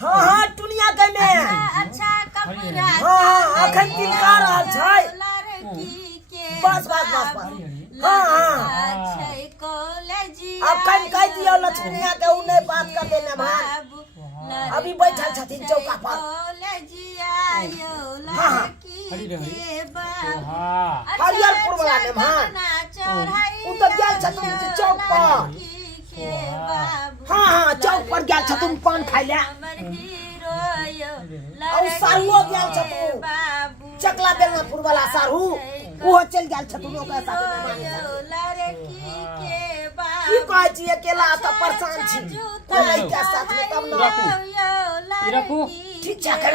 हाँ हाँ टुनिया के में अच्छा कपड़ा हाँ अखन तिलका रहल छै बस बस बस बस हाँ हाँ छै कॉलेज अखन कह दियो लक्ष्मीया के उ नहीं बात कर देने भान अभी बैठल छथिन चौका पर हाँ हरियरपुर वाला ने भान उ तो गेल छथिन चौक पर हाँ हाँ चौक पर गेल छथिन पान खाइ ले और सारुओ गेल छथिन चकला बेलनापुर वाला सारू वो चल गेल छथिन ओकरा साथे की कहै छी अकेला त परेशान छी कोई लइका साथ में तब न रखू ठीक छै अखे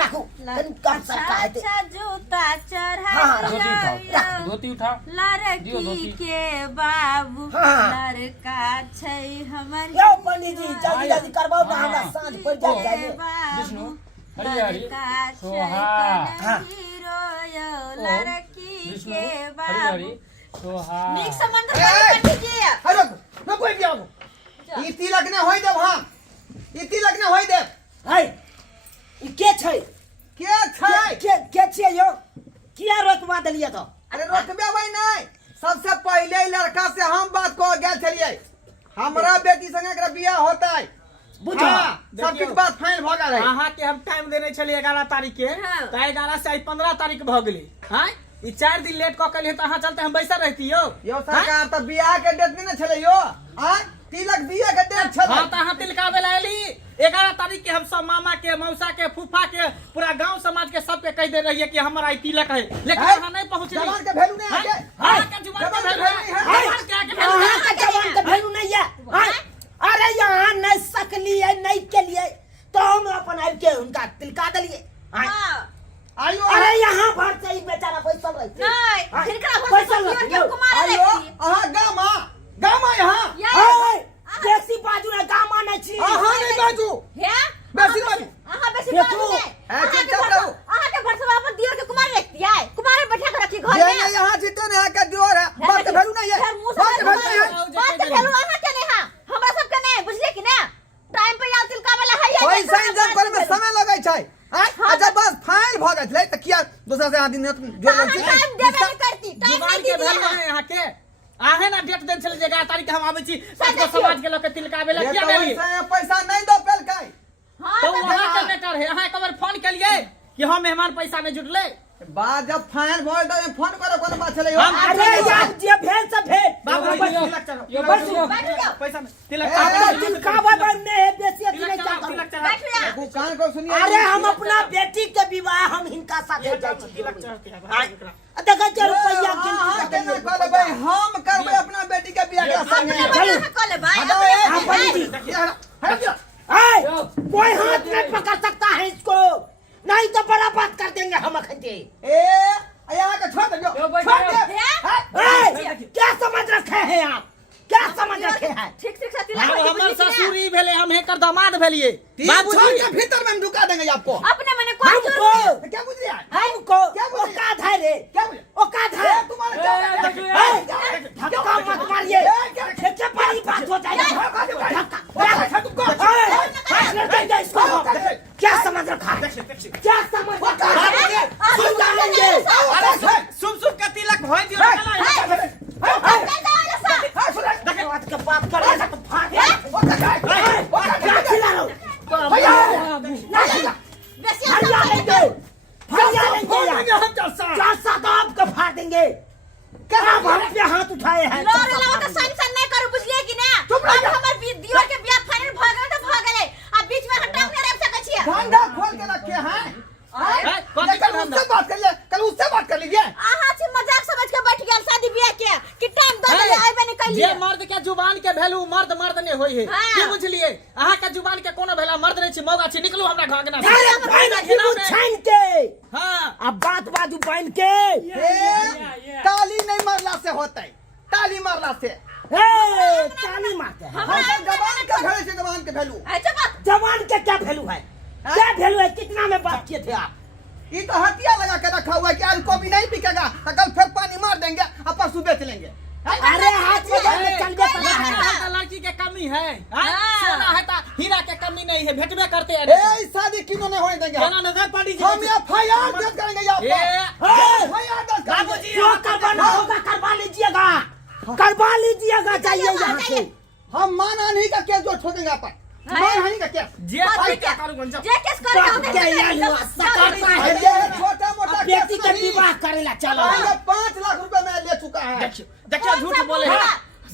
राखू कन काम सरकार है अच्छा जूता चढ़ा धोती उठाओ लड़की के बाबू हाँ। लड़का छै हमर यो पंडित जी जल्दी जल्दी करबाओ ना हमरा साँझ पड़ जाए विष्णु हरि हरि लड़का सोहा हाँ। लड़की विष्णु के हरि बाबू हरि सोहा नीक संबंध पंडित जी हेलो न कोई दियो ई तिलक ने होई देब हां ई तिलक ने होई देब है ई के छै के छै के छियै यो किया रोकवा देलिए तो अरे रोकबे भाई नहीं सबसे पहले ही लड़का से हम बात को गेल छलिए हमरा बेटी संगे एकरा बियाह होतै बुझो सब कुछ बात फाइनल भ गेल है अहाँ के हम टाइम देने छलिए 11 तारीख के हाँ। तो 11 से 15 तारीख भ गेली हां ई 4 दिन लेट क कलिए त अहाँ चलते हम बैसा रहती यो यो सरकार त बियाह के डेट नहीं छले यो हां तिलक बियाह के डेट छले हां त अहाँ तिलकावे ला एली 11 तारीख के हम सब मामा के मौसा के फूफा के पूरा गांव समाज के सबके कह दे रहिए कि हमारा ई तिलक है लेकिन अहाँ नहीं पहुंचली जवान के वैल्यू नहीं आके अहाँ के जुबान के भेल जवान के आके भेल अहाँ के जवान के भेलू नहीं है हैं? अरे यहाँ नहीं सकलिए नहीं के लिए तो हम अपन आबि के उनका तिलका देलिए हैं? आयो अरे यहाँ भर से ही बेचारा बैसल रहे नहीं तिलका हो बैसल सकती रहे है कुमार आयो लड़की अहाँ गामा यहाँ हाय देसी बाजू ना गामा नहीं छी अहाँ नहीं बाजू है बेसी बाजू अहाँ बेसी ये बाजू तू। नहीं है, चुपचाप रहो। अहाँ के भरसवा पर दियर के कुमार लगती है कुमार बैठा के रखी घर ये में नहीं यहाँ जीते नहीं है के जोर है बात के वैल्यू नहीं है फिर मुंह बात से के वैल्यू नहीं है बात के भेलू अहाँ के नहीं हां हमरा सब के नहीं बुझले कि ना टाइम पे याल तिलका वाला है पैसा इंतजाम करे में समय लगे छै अच्छा बस फाइल भ गेल त किया दूसरा से दिन जोर टाइम देबे नहीं करती टाइम जुबान नहीं के भेल दी नहीं अहाँ के आहे ना डेट देन छले 11 तारीख के हम आबै छी सबको समाज के लोग के तिलकावे ला किया देली पैसा नहीं दो पेल के हां तो वहां के मैटर है अहाँ एक बार फोन कलिए कि हम मेहमान पैसा नहीं जुटले बात जब फाइल भ गेल त फोन करे कोनो बात छले हम अरे यार जे भेल से भेल बाबू तिलक चढ़ाओ यो बस बैठ जाओ पैसा तिलक आपका तिलका बदन में है बेसी अथी तिलक नहीं चढ़ाओ चाहता तिलक बैठ चढ़ाओ जा कान को सुनिए अरे हम अपना बेटी के विवाह हम हिनका साथे जाय छी तिलक चढ़ाते देखै छै रुपैया हां गिन केना करबै हम करबै अपना बेटी के बियाह के संगे अपने बना कर ले भाई हटाओ, अपने हाँ, पंडित जी। हट जा है कोई हाथ नहीं पकड़ सकता है इसको नहीं तो बड़ा बात कर देंगे हम अखंते ए यहाँ के छोड़ दो यो बैठ छोड़ जाओ। दे क्या समझ रखे हैं आप क्या समझ रखे हैं ठीक ठीक से तिलक हम होती हमर बुझली कि ना? ससुरी भेले हम हेकर दामाद भेलिए बाबूजी बाबूजी के भीतर में हम ढुका देंगे आपको अपने मैंने कोई हमको क्या बुझ रहा है हमको क्या बोले? औकात है रे क्या बुझ औकात है तुम्हारा क्या है? धक्का मत मारिए क्या बड़ी बात हो जाएगी धक्का है, इसको क्या समझ रखा है क्या समझ रखा है सुन जाएंगे शुभ शुभ के तिलक होय दियो बात के बात कर रहे तो भाग क्या खिला रहा हूँ ना खिला फरिया लेंगे चार सात आपको फाड़ देंगे क्या आप हम पे हाथ उठाए हैं लोरे लाओ तो सन सन नहीं करू बुझलिए कि ना अब हमर दियर के बियाह फाइनल भ गेल त भ गेलै आ बीच में हटाव नहीं रख सकै छियै धंधा खोल के रखे हैं कल उससे बात कर लिए कल उससे बात कर लीजिए आहा छी मजाक समझ के बैठ गेल शादी बियाह के कि टाइम दे दे आइबे नहीं कर जे लिए मर्द के जुबान के भेलू मर्द मर्द ने होय है हाँ। की बुझलिए अहाँ के जुबान के कोनो भेला मर्द नहीं छी मौगा छी निकलू हमरा घर के ना अरे भाई ना छान के हां अब बात बाजू बन के ताली नहीं मारला से होता है ताली मारला से ताली मारते हैं हम जवान के घरे से जवान के भेलू अच्छा बात जवान के क्या वैल्यू है क्या वैल्यू है कितना में बात किए थे आप ये तो हथिया लगा के रखा हुआ है कि आज कॉपी नहीं बिकेगा तो कल फिर पानी मार देंगे और परसों बेच लेंगे अरे हाथ में जाके चलबे करना है। है लड़की के कमी है हाँ? हाँ। सोना है तो हीरा के कमी नहीं है भेटबे करते हैं ए शादी क्यों नहीं होने देंगे केना नहीं पंडित जी हम एफआईआर दर्ज करेंगे यहाँ ए, पर एफआईआर दर्ज करेंगे जो करवाना होगा करवा लीजिएगा, करवा लीजिएगा, जाइए यहाँ से। हम मानहानि का केस जो ठोकेंगे आप मानहानि का केस जे बात कोई ठीक क्या है। करूं गंजा जे केस कर बाप के यार हुआ, सकरता है। ये छोटा मोटा बेटी के विवाह करेला चलो। ये 5 लाख रुपए मैं ले चुका है देखियो देखियो झूठ बोले हैं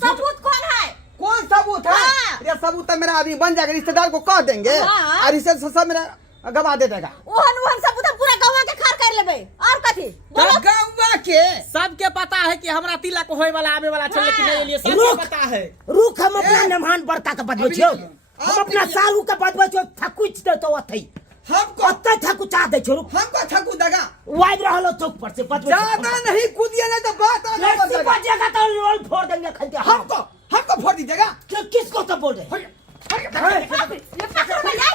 सबूत कौन है? कौन सबूत है हाँ। ये सबूत तो मेरा आदमी बन जाएगा रिश्तेदार को कह देंगे हाँ। और रिश्तेदार सब मेरा गवा दे देगा ओहन सबूत हम पूरा गवा के खार कर लेबे और कथी बोलो। गवा के सबके पता है कि हमरा तिलक होए वाला आवे वाला छे लेकिन नहीं लिए सबके रुक। पता है रुक, हम अपना नमहान बड़का के बदबे छियो, हम अपना सारू के बदबे छियो, थकुच दे तो अथई हमको अत्ते थकुचा दे छियो। रुक, हमको ठगू देगा वाइब रहलो चौक पर से बदबे ज्यादा नहीं कूदिए नहीं तो बात आगे बढ़ लड़की जाएगा। बजेगा तो रोल फोड़ देंगे खलते। हमको फोड़ दीजिएगा किसको तो बोल रहे? ये पकड़ में जाए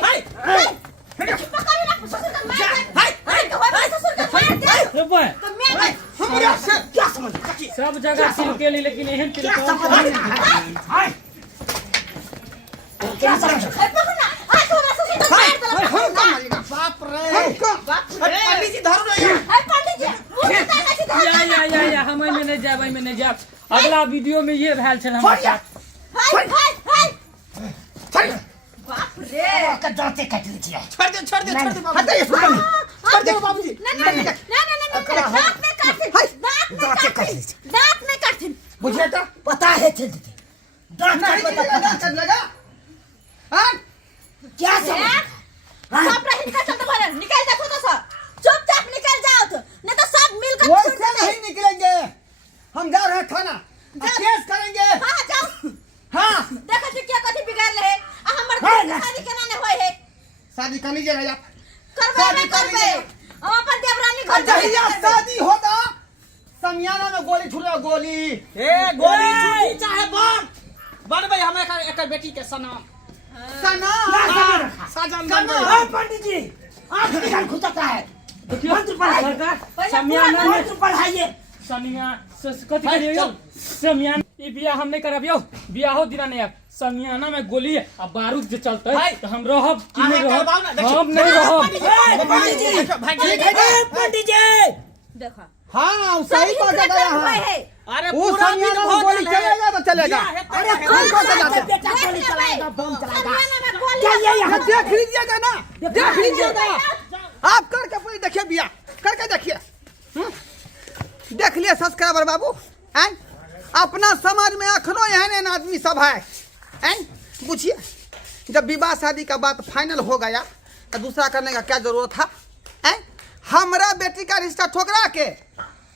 पकड़ ना ससुर का मार दे गवा में ससुर का मार दे रुपए तो मैं हमरा से क्या समझ सब जगह सिलके ली लेकिन एहन क्या तिलक समझ क्या समझ पकड़ ना आ तो ससुर का मार दे हमको मारेगा बाप रे हमको पंडित जी धरो नहीं है पंडित जी मुंह बता ना सीधा या हम में नहीं जाब में नहीं जाब अगला वीडियो में ये भेल छल हमरा साथ हाय बाप रे का दांते काट लीजिए। छोड़ दे बाबू हटाइए छोड़ दे बाबूजी ना दांत में काट दांत में काट बुझे तो पता है चल देते दांत नहीं काट कीजिएगा, पता दांत लगा हाँ क्या समझ सब रही का चलते भले निकल देखो तो सब चुपचाप निकल जाओ तो नहीं तो सब मिलकर वैसे छूट देंगे। नहीं निकलेंगे हम जा रहे हैं थाना केस करेंगे हाँ जाओ हाँ देखो जी क्या कथी बिगाड़ ले आ हमर हाँ, घर शादी केना ने होय है शादी कर लीजिएगा आप करबे शादी नहीं कर करबे लीजिए। हम अपन देवरानी घर जहिया शादी होगा समियाना में गोली छुड़ेगा गोली ए गोली छुरी चाहे बम बनबे हम एक बेटी के सनम सना साजन सना बनबे पंडित जी आप निकाल खुदता है देखियो मंत्र पढ़ाइए सरकार समियाना में मंत्र पढ़ाइए कथी करियो यो समियाना ई बियाह हम नहीं करब यो बियाहो दिना नहीं अब समियाना में गोली आ बारूद जे चलते तो हम रहब कि नहीं अहाँ करबाओ ना, रहब देखियो। हम नहीं रहब पंडित जी पंडित जी देखो हाँ सही बात है होय यहाँ है अरे वो पूरा समियाना दिन में हो गोली चले चलेगा तो चलेगा अरे कौन कौन सा सा जाते? बेटा गोली चलाएगा बम चलाएगा समियाना में गोली क्या ये यहाँ देख लीजिएगा ना देख लीजिएगा आप करके पूरी देखिए बिया करके देखिए देख लिए सब्सक्राइबर बाबू हैं अपना समाज में अखनो एहन आदमी सब है हैं पूछिए जब विवाह शादी का बात फाइनल हो गया तो दूसरा करने का क्या जरूरत था हैं हमरा बेटी का रिश्ता ठोकरा के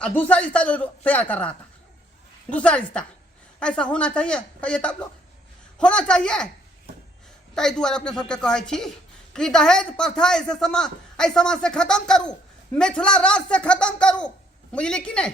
और दूसरा रिश्ता जो तैयार कर रहा था दूसरा रिश्ता ऐसा होना चाहिए कहिए तब लोग होना चाहिए ताई दुआरे अपने सबके कहै छी कि दहेज प्रथा ऐसे समाज से खत्म करूँ मिथिला राज से खत्म करूँ बुझली कि नहीं